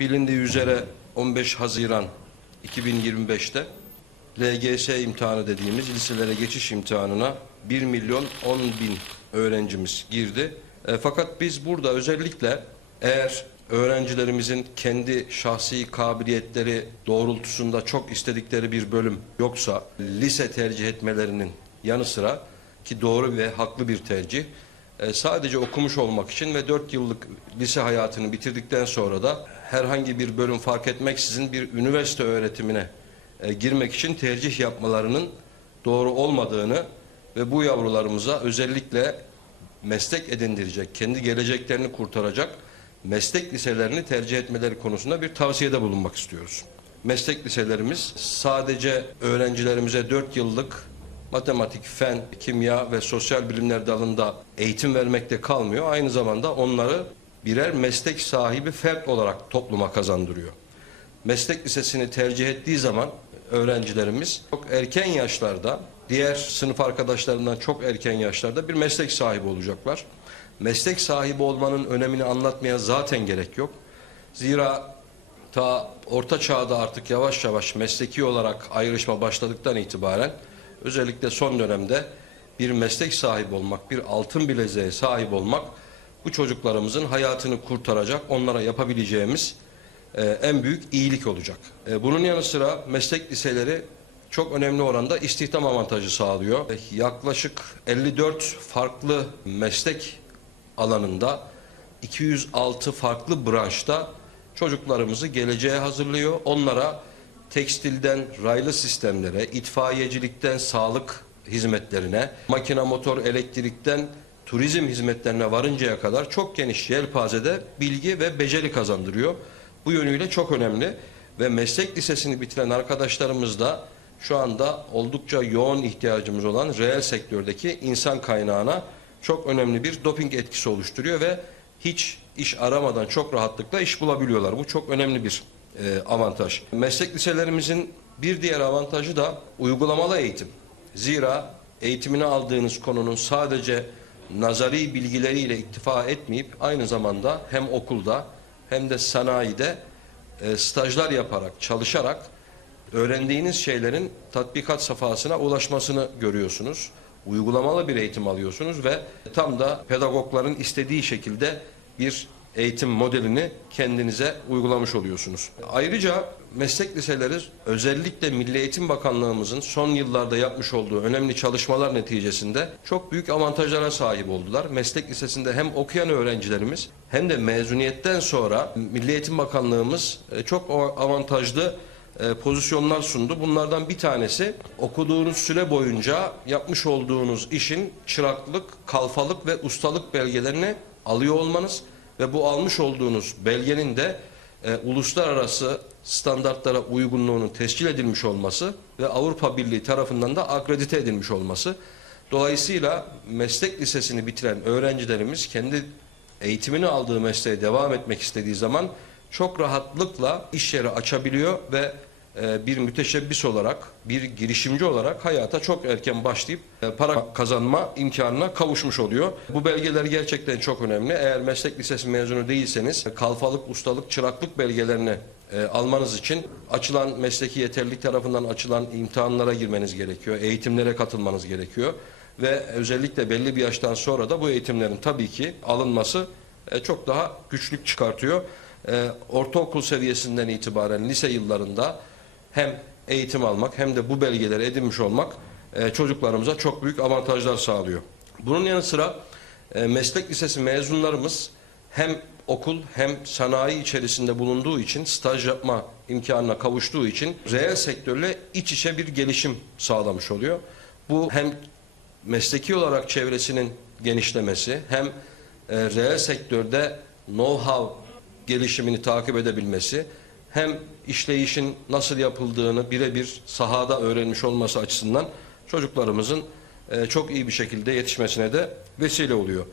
Bilindiği üzere 15 Haziran 2025'te LGS imtihanı dediğimiz liselere geçiş imtihanına 1 milyon 10 bin öğrencimiz girdi. E, fakat biz burada özellikle eğer öğrencilerimizin kendi şahsi kabiliyetleri doğrultusunda çok istedikleri bir bölüm yoksa lise tercih etmelerinin yanı sıra ki doğru ve haklı bir tercih e, sadece okumuş olmak için ve 4 yıllık lise hayatını bitirdikten sonra da herhangi bir bölüm fark etmeksizin bir üniversite öğretimine e, girmek için tercih yapmalarının doğru olmadığını ve bu yavrularımıza özellikle meslek edindirecek, kendi geleceklerini kurtaracak meslek liselerini tercih etmeleri konusunda bir tavsiyede bulunmak istiyoruz. Meslek liselerimiz sadece öğrencilerimize 4 yıllık matematik, fen, kimya ve sosyal bilimler dalında eğitim vermekte kalmıyor. Aynı zamanda onları birer meslek sahibi fert olarak topluma kazandırıyor. Meslek lisesini tercih ettiği zaman öğrencilerimiz çok erken yaşlarda diğer sınıf arkadaşlarından çok erken yaşlarda bir meslek sahibi olacaklar. Meslek sahibi olmanın önemini anlatmaya zaten gerek yok. Zira ta orta çağda artık yavaş yavaş mesleki olarak ayrışma başladıktan itibaren özellikle son dönemde bir meslek sahibi olmak, bir altın bileziğe sahip olmak bu çocuklarımızın hayatını kurtaracak, onlara yapabileceğimiz e, en büyük iyilik olacak. E, bunun yanı sıra meslek liseleri çok önemli oranda istihdam avantajı sağlıyor. E, yaklaşık 54 farklı meslek alanında 206 farklı branşta çocuklarımızı geleceğe hazırlıyor. Onlara tekstilden raylı sistemlere, itfaiyecilikten sağlık hizmetlerine, makine motor elektrikten turizm hizmetlerine varıncaya kadar çok geniş yelpazede bilgi ve beceri kazandırıyor. Bu yönüyle çok önemli ve meslek lisesini bitiren arkadaşlarımız da şu anda oldukça yoğun ihtiyacımız olan reel sektördeki insan kaynağına çok önemli bir doping etkisi oluşturuyor ve hiç iş aramadan çok rahatlıkla iş bulabiliyorlar. Bu çok önemli bir e, avantaj. Meslek liselerimizin bir diğer avantajı da uygulamalı eğitim. Zira eğitimini aldığınız konunun sadece nazari bilgileriyle iktifa etmeyip aynı zamanda hem okulda hem de sanayide e, stajlar yaparak, çalışarak öğrendiğiniz şeylerin tatbikat safhasına ulaşmasını görüyorsunuz. Uygulamalı bir eğitim alıyorsunuz ve tam da pedagogların istediği şekilde bir eğitim modelini kendinize uygulamış oluyorsunuz. Ayrıca meslek liseleri özellikle Milli Eğitim Bakanlığımızın son yıllarda yapmış olduğu önemli çalışmalar neticesinde çok büyük avantajlara sahip oldular. Meslek lisesinde hem okuyan öğrencilerimiz hem de mezuniyetten sonra Milli Eğitim Bakanlığımız e, çok avantajlı e, pozisyonlar sundu. Bunlardan bir tanesi okuduğunuz süre boyunca yapmış olduğunuz işin çıraklık, kalfalık ve ustalık belgelerini alıyor olmanız ve bu almış olduğunuz belgenin de e, uluslararası standartlara uygunluğunun tescil edilmiş olması ve Avrupa Birliği tarafından da akredite edilmiş olması. Dolayısıyla meslek lisesini bitiren öğrencilerimiz kendi eğitimini aldığı mesleğe devam etmek istediği zaman çok rahatlıkla iş yeri açabiliyor ve bir müteşebbis olarak, bir girişimci olarak hayata çok erken başlayıp e, para kazanma imkanına kavuşmuş oluyor. Bu belgeler gerçekten çok önemli. Eğer meslek lisesi mezunu değilseniz e, kalfalık, ustalık, çıraklık belgelerini e, almanız için açılan mesleki yeterlilik tarafından açılan imtihanlara girmeniz gerekiyor. Eğitimlere katılmanız gerekiyor. Ve özellikle belli bir yaştan sonra da bu eğitimlerin tabii ki alınması e, çok daha güçlük çıkartıyor. E, ortaokul seviyesinden itibaren lise yıllarında hem eğitim almak hem de bu belgeleri edinmiş olmak e, çocuklarımıza çok büyük avantajlar sağlıyor. Bunun yanı sıra e, meslek lisesi mezunlarımız hem okul hem sanayi içerisinde bulunduğu için staj yapma imkanına kavuştuğu için reel sektörle iç içe bir gelişim sağlamış oluyor. Bu hem mesleki olarak çevresinin genişlemesi hem e, reel sektörde know-how gelişimini takip edebilmesi hem işleyişin nasıl yapıldığını birebir sahada öğrenmiş olması açısından çocuklarımızın e, çok iyi bir şekilde yetişmesine de vesile oluyor.